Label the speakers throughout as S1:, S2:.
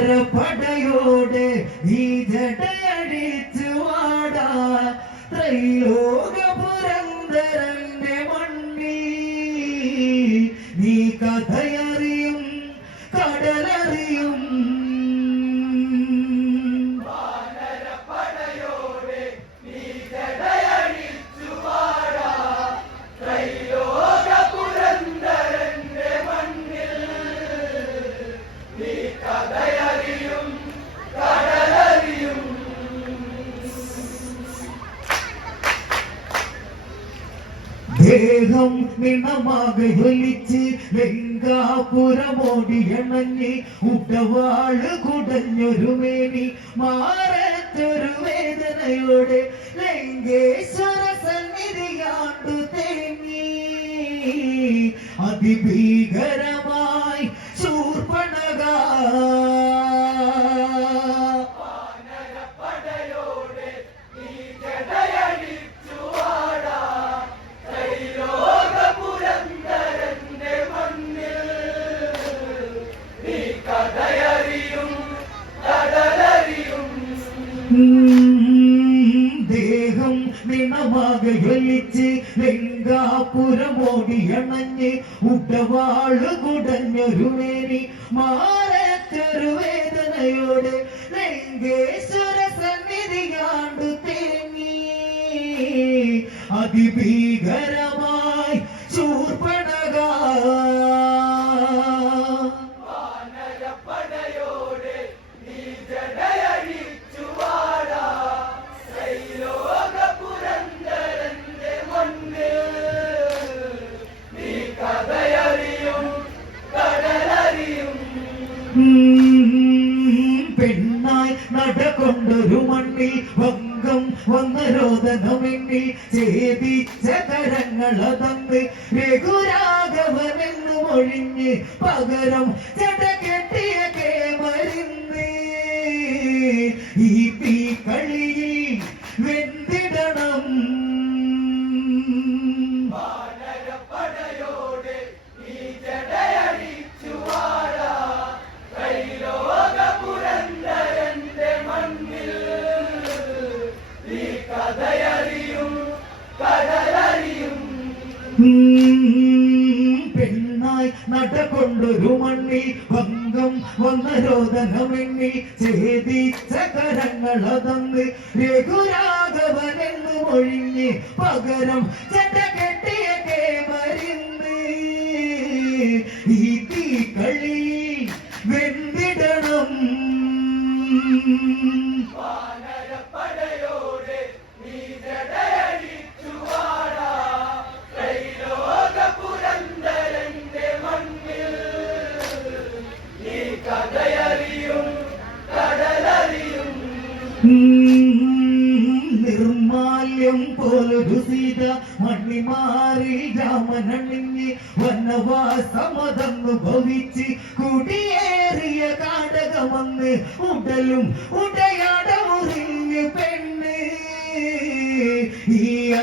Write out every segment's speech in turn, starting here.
S1: വാനരപടയോടെ നീ ദേഹം നിണമാകയൊലിച്ച് ലങ്കാപുരമോടിയണഞ്ഞ് ഉടവാൾ കുടഞ്ഞൊരു മേനി മാറത്തൊരു വേദനയോടെ ലങ്കേശ്വര സന്നിധിയാണ്ടു തേങ്ങി. അതിഭീകരമായി അതിഭീകരമായി ശൂർപ്പണക പെണ്ണായി നടകൊണ്ടൊരു മണ്ണിൽ ഭംഗം വന്ന രോദനമെന്നിൽ രോദനമെന്നിൽ ഛേദിച്ച കരങ്ങളതന്ന് രഘുരാഘവനെന്ന് മൊഴിഞ്ഞ് പകരം ചട്ട കെട്ടിയ കേമരുന്ന്. ഈ തീ കളി വെന്തിടണം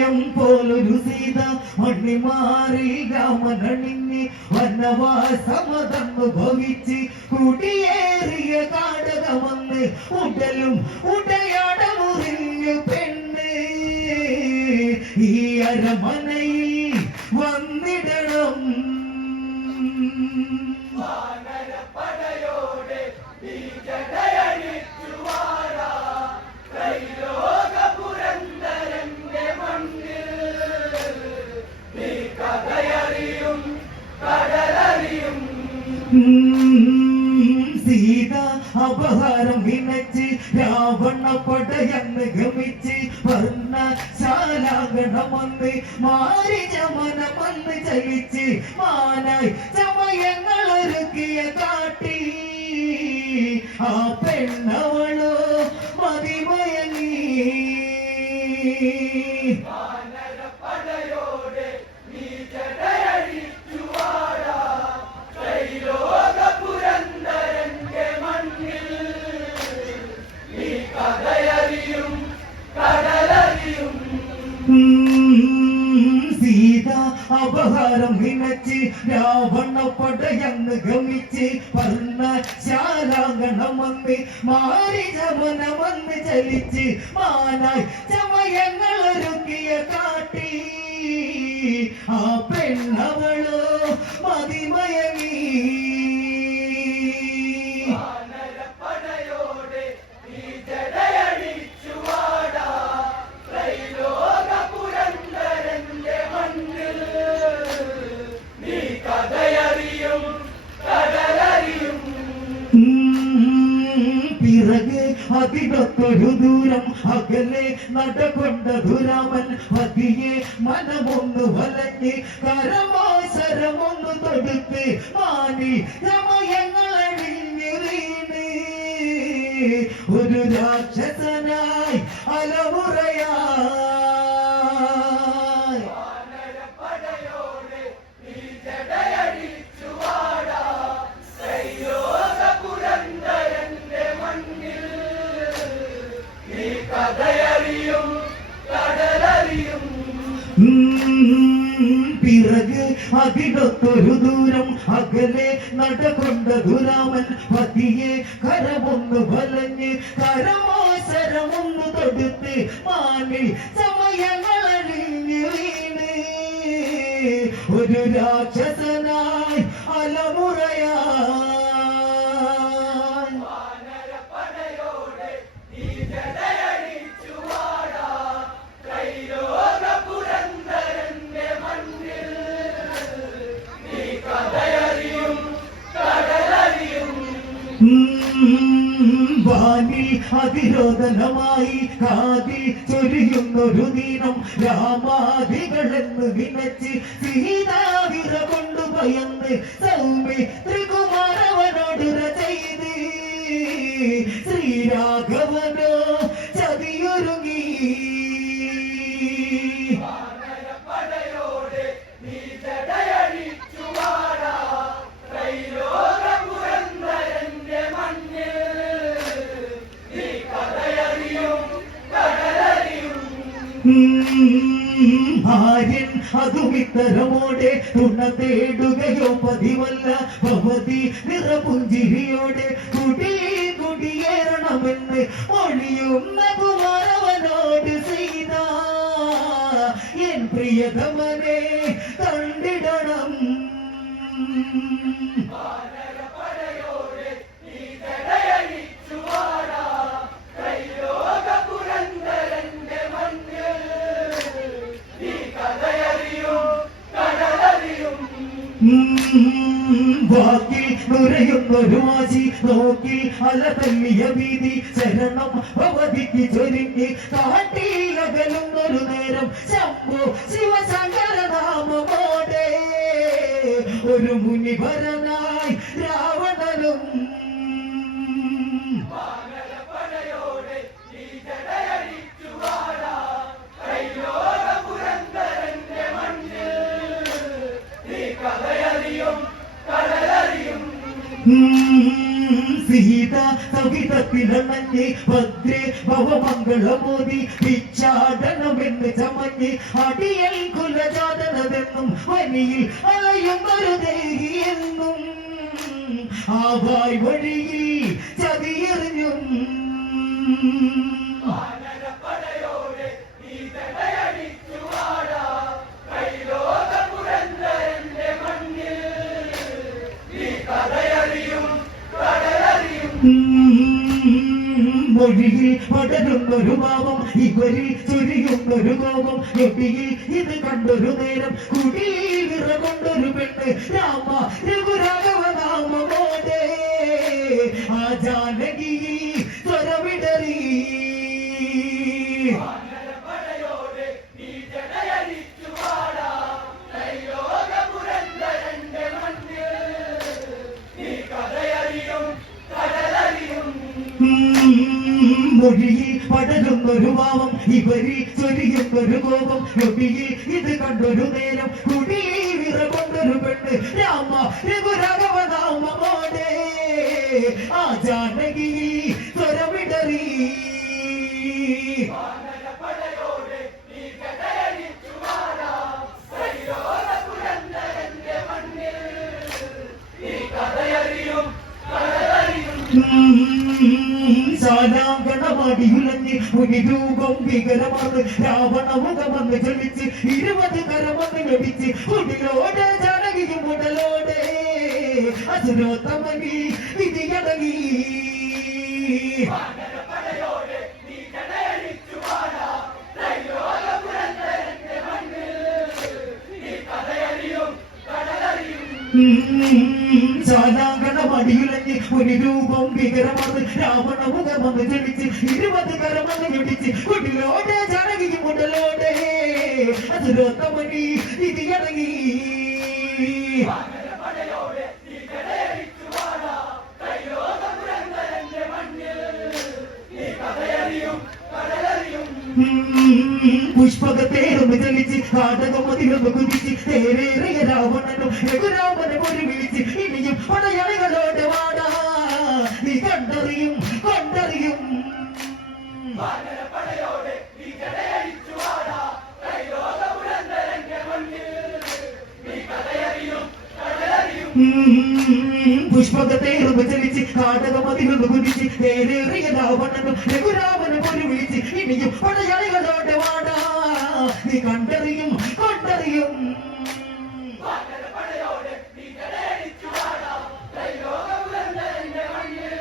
S1: നിർമാല്യം പോലൊരു സീത മണ്ണിമാറി രാമനണിഞ്ഞ് വനവാസമതന്നു ഭവിച്ച് കുടിയേറിയ കാടകമെന്ന് ഉടലും ഉടയാടമുറിഞ്ഞു പെണ്ണ്. ഈ അരമനയിൽ വർണ മാറി ചമനമന്ന് ചലിച്ച് മാനായി ചമയങ്ങൾ ഒരുക്കിയ കാട്ടി. ആ പെണ്ണവളോ മതിമയങ്ങി അപഹാരം നിനച്ച് രാവണപ്പടയെന്ന് ഗമിച്ച് ഗമിച്ച് ശാലാങ്കണം വന്ന് മാരിജമന വന്ന് ചലിച്ച് മാനായി ചമയങ്ങൾ ഒരുക്കിയ കാട്ടി. ആ പെണ്ണവളോ മതിമയങ്ങി. അതിനൊത്തൊരു ദൂരം അകലെ നടകൊണ്ട ദുരാമൻ പതിയെ മനമൊന്ന് വലഞ്ഞ് കരമാസരമൊന്ന് തൊടുത്ത് മാനി വീണ് ഒരു രാക്ഷസനായി അലമുറയായി തൊടുത്ത് മാനിൽ സമയങ്ങൾ അഴിഞ്ഞു വീണ് ഒരു രാക്ഷസനായി അലമുറയാ
S2: വാനരപ്പടയോടെ
S1: വാനിൽ അതിരോധനമായി കാതിൽ ചൊരിയുന്നൊരു ദീനം രാമാദികളെന്ന് വിനച്ച് സീതാവിറ കൊണ്ടു ഭയന്ന് സൗമ്യ ത്രികുമാരവനോടുര ചെയ്ത് ശ്രീരാഘവനോ തേടുകയോ പതിവല്ല ഭവതി നിറപുഞ്ചിരിയോടെ കുടി കുടിയേറണമെന്ന് ഒളിയുന്ന കുമാരവനോട് സീത എൻ പ്രിയതമനെ വാക്കിൽ നുരയുന്നൊരു വാശി നോക്കി അല തല്ലിയ ഭീതി ശരണം ഭവതിക്ക് ചൊരിഞ്ഞ് കാട്ടിലകലുന്നൊരു നേരം ശംഭു ശിവശങ്കരനാമോടെ ഒരു ഒരു മുനിഭരനായി സവിതത്തിലണഞ്ഞ് ഭദ്രേ ഭവമംഗളമോദി ഭിക്ഷാടനമെന്ന് ചമഞ്ഞ് അടിയൽ കുലജാതനതെന്നും വനിയിൽ അലയുന്നൊരു ദേഹിയെന്നും ആവായ് വായ് വഴിയിൽ ഇവരിൽ ചൊരിയുന്നൊരു കോപം എബിയിൽ ഇത് കണ്ടൊരു നേരം കുടിയിൽ വിറകൊണ്ടൊരു പെണ്ണ് രാമ രഘുരാഘവ നാമമോടെ ആ ജാനകി സ്വരവിടറി
S2: വാനരപ്പടയോടെ നീ ജടയടിച്ചു വാടാ ത്രൈലോക പുരന്തരന്റെ നീ കഥയറിയും കടലറിയും.
S1: മൊഴിയിൽ കണ്ടൊരു പാവം ഇവരിൽ ചൊരിയൊരു കോപം നബിയിൽ ഇത് കണ്ടൊരു നേരം കുടിയിൽ വിറ കൊണ്ടൊരു പെണ്ണ് രാമ രഘുരാഘവനാമോടെ ആ ജാനകി
S2: സ്വരമിടറി ും
S1: മടിയുലഞ്ഞ് മുനിരൂപം വികലമാണ് രാവണമുഖമെന്ന് ചൊല്ലിച്ച് ഇരുപത് കരമെന്ന് ലഭിച്ച് കുടിലോട് ജാനകിയും ഉടലോടെ അസുരോത്തമനി വിധിയടങ്ങി
S2: വാനരപ്പടയോടെ
S1: മടിയുലഞ്ഞ് ഒരു രൂപം വികരമാണ് രാവണമുഖമെന്ന് ചൊല്ലിച്ച് ഇരുപത് കരമെന്ന് ഞൊടിച്ച് കുടിലോടെ ജാനകിയും
S2: മുടലോടെ കഥയറിയും കടലറിയും
S1: പുഷ്പകത്തേറൊന്ന് ചലിച്ച് കാടകമതിലൊന്ന് കുതിച്ച് തേരേറിയ രാവണനും രഘുരാമനും ഒരു ഇനിയും പടയാളികളോട് പുഷ്പകത്തേറൊന്ന് ഉപചരിച്ച് കാട്ടകമതികൾ കുതിച്ച് തേരേറിയ രാവണനും രഘുരാമനെ പോലും വിളിച്ച് ഇനിയും പടയാളികളോട് വാടാ. നീ കണ്ടറിയും കണ്ടറിയും
S2: വാനരപ്പടയോടെ നീ ജനയടിച്ചു വാടാം ത്രൈലോകപുരന്തരന്റെ മണ്ണിൽ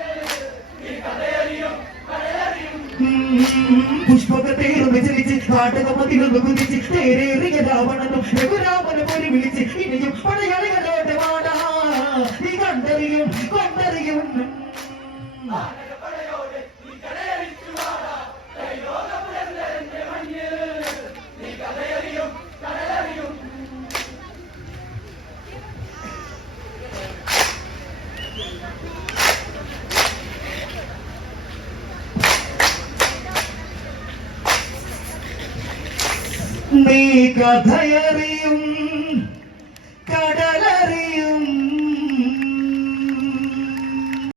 S2: നീ കഥയറിയും കടലറിയും
S1: പുഷ്പകത്തേറൊന്ന് ചലിച്ച് കാട്ടകമതിലൊന്ന് കുതിച്ച് തേരേറിയ രാവണനും രഘുരാമനും പോലെ വിളിച്ച് ഇനിയും പടയാളികളോട്
S2: കഥയറിയും